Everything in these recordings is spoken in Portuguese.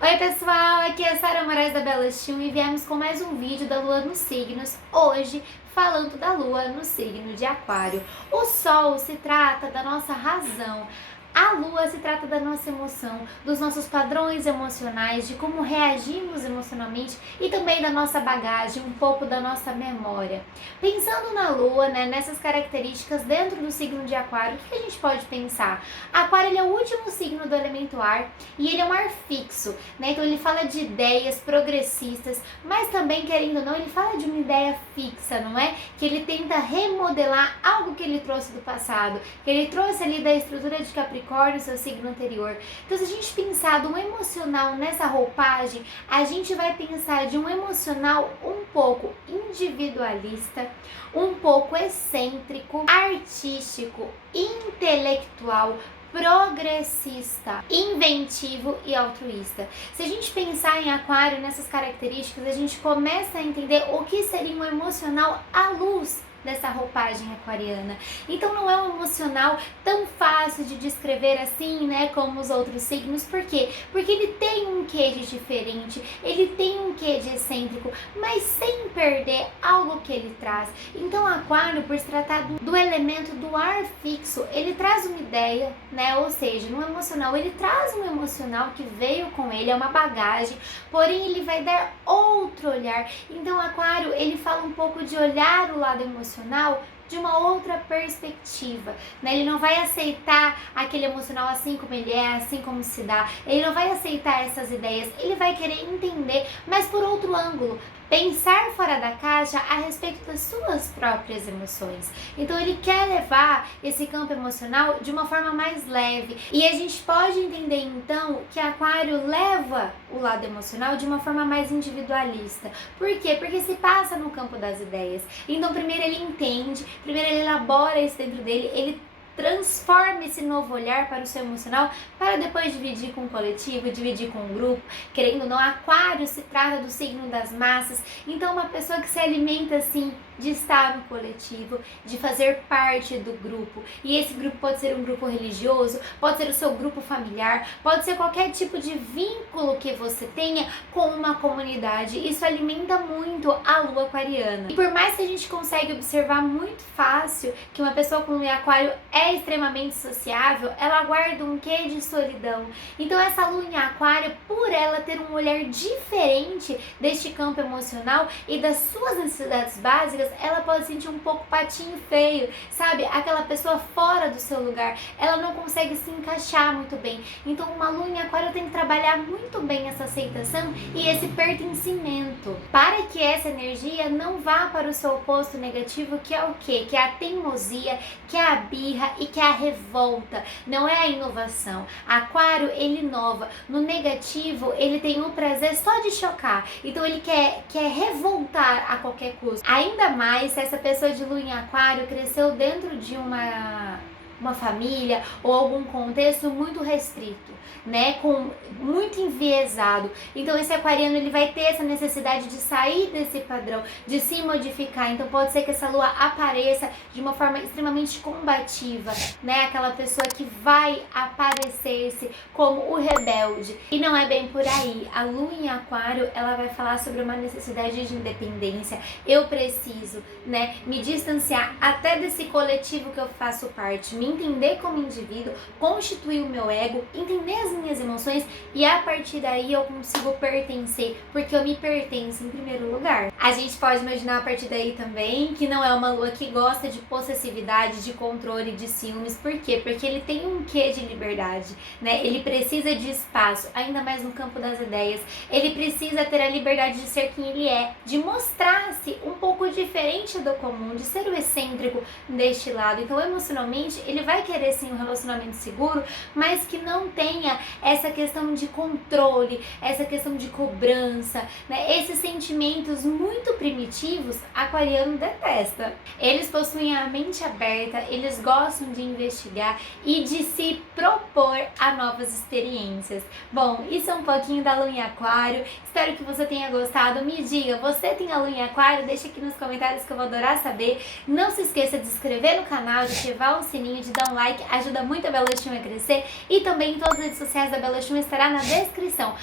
Oi pessoal, aqui é a Sara Moraes da Bela Chum e viemos com mais um vídeo da Lua nos signos, hoje falando da Lua no signo de Aquário. O Sol se trata da nossa razão, a Lua se trata da nossa emoção, dos nossos padrões emocionais, de como reagimos emocionalmente e também da nossa bagagem, um pouco da nossa memória. Pensando na Lua, nessas características dentro do signo de Aquário, o que a gente pode pensar? Aquário ele é o último signo do elemento ar e ele é um ar fixo, então ele fala de ideias progressistas, mas também, querendo ou não, ele fala de uma ideia fixa, não é? Que ele tenta remodelar algo que ele trouxe do passado, que ele trouxe ali da estrutura de Capricórnio, seu signo anterior. Então, se a gente pensar de um emocional nessa roupagem, a gente vai pensar de um emocional um pouco individualista, um pouco excêntrico, artístico, intelectual, progressista, inventivo e altruísta. Se a gente pensar em Aquário nessas características, a gente começa a entender o que seria um emocional à luz dessa roupagem aquariana. Então não é um emocional tão fácil de descrever assim, como os outros signos. Por quê? Porque ele tem um quê de diferente, ele tem um quê de excêntrico, mas sem perder algo que ele traz. Então Aquário, por se tratar do elemento do ar fixo, ele traz uma ideia, ou seja, no emocional, ele traz um emocional que veio com ele, é uma bagagem, porém ele vai dar outro olhar. Então Aquário, ele fala um pouco de olhar o lado emocional de uma outra perspectiva, Ele não vai aceitar aquele emocional assim como ele é, assim como se dá. Ele não vai aceitar essas ideias, ele vai querer entender, mas por outro ângulo, pensar fora da caixa a respeito das suas próprias emoções. Então ele quer levar esse campo emocional de uma forma mais leve. E a gente pode entender então que Aquário leva o lado emocional de uma forma mais individualista. Por quê? Porque se passa no campo das ideias. Então primeiro ele entende, primeiro ele elabora isso dentro dele, ele transforma esse novo olhar para o seu emocional para depois dividir com o coletivo, dividir com o grupo. Querendo ou não, Aquário se trata do signo das massas, então uma pessoa que se alimenta assim de estar no coletivo, de fazer parte do grupo. E esse grupo pode ser um grupo religioso, pode ser o seu grupo familiar, pode ser qualquer tipo de vínculo que você tenha com uma comunidade. Isso alimenta muito a lua aquariana. E por mais que a gente consiga observar muito fácil que uma pessoa com lua em Aquário é extremamente sociável, ela guarda um quê de solidão. Então essa lua em Aquário, por ela ter um olhar diferente deste campo emocional e das suas necessidades básicas, ela pode sentir um pouco patinho feio, sabe? Aquela pessoa fora do seu lugar, ela não consegue se encaixar muito bem. Então uma lua em Aquário tem que trabalhar muito bem essa aceitação e esse pertencimento, para que essa energia não vá para o seu oposto negativo, que é o quê? Que é a teimosia, que é a birra e que é a revolta, não é a inovação. Aquário, ele inova. No negativo, ele tem o prazer só de chocar. Então ele quer revoltar a qualquer custo. Ainda mais se essa pessoa de lua em Aquário cresceu dentro de uma família ou algum contexto muito restrito, com muito enviesado. Então esse aquariano ele vai ter essa necessidade de sair desse padrão, de se modificar. Então pode ser que essa lua apareça de uma forma extremamente combativa, aquela pessoa que vai aparecer-se como o rebelde. E não é bem por aí. A lua em Aquário, ela vai falar sobre uma necessidade de independência. Eu preciso, me distanciar até desse coletivo que eu faço parte, me entender como indivíduo, constituir o meu ego, entender as minhas emoções e a partir daí eu consigo pertencer, porque eu me pertenço em primeiro lugar. A gente pode imaginar a partir daí também que não é uma lua que gosta de possessividade, de controle, de ciúmes. Por quê? Porque ele tem um quê de liberdade, Ele precisa de espaço, ainda mais no campo das ideias. Ele precisa ter a liberdade de ser quem ele é, de mostrar-se um pouco diferente do comum, de ser o excêntrico deste lado. Então emocionalmente ele vai querer sim um relacionamento seguro, mas que não tenha essa questão de controle, essa questão de cobrança, Esses sentimentos muito primitivos, aquariano detesta. Eles possuem a mente aberta, eles gostam de investigar e de se propor a novas experiências. Bom, isso é um pouquinho da lua em Aquário. Espero que você tenha gostado. Me diga, você tem a lua em Aquário? Deixa aqui nos comentários que eu vou adorar saber. Não se esqueça de se inscrever no canal, de ativar o sininho, de de dar um like, ajuda muito a Bela Chum a crescer. E também em todas as redes sociais da Bela Chum estará na descrição.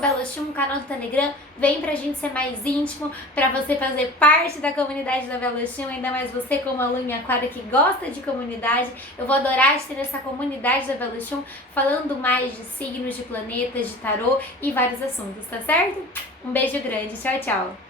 @Bela Chum, canal do Telegram, vem pra gente ser mais íntimo, pra você fazer parte da comunidade da Bela Chum, ainda mais você como aluna em aquário que gosta de comunidade. Eu vou adorar ter essa comunidade da Bela Chum, falando mais de signos, de planetas, de tarô e vários assuntos, tá certo? Um beijo grande, tchau, tchau!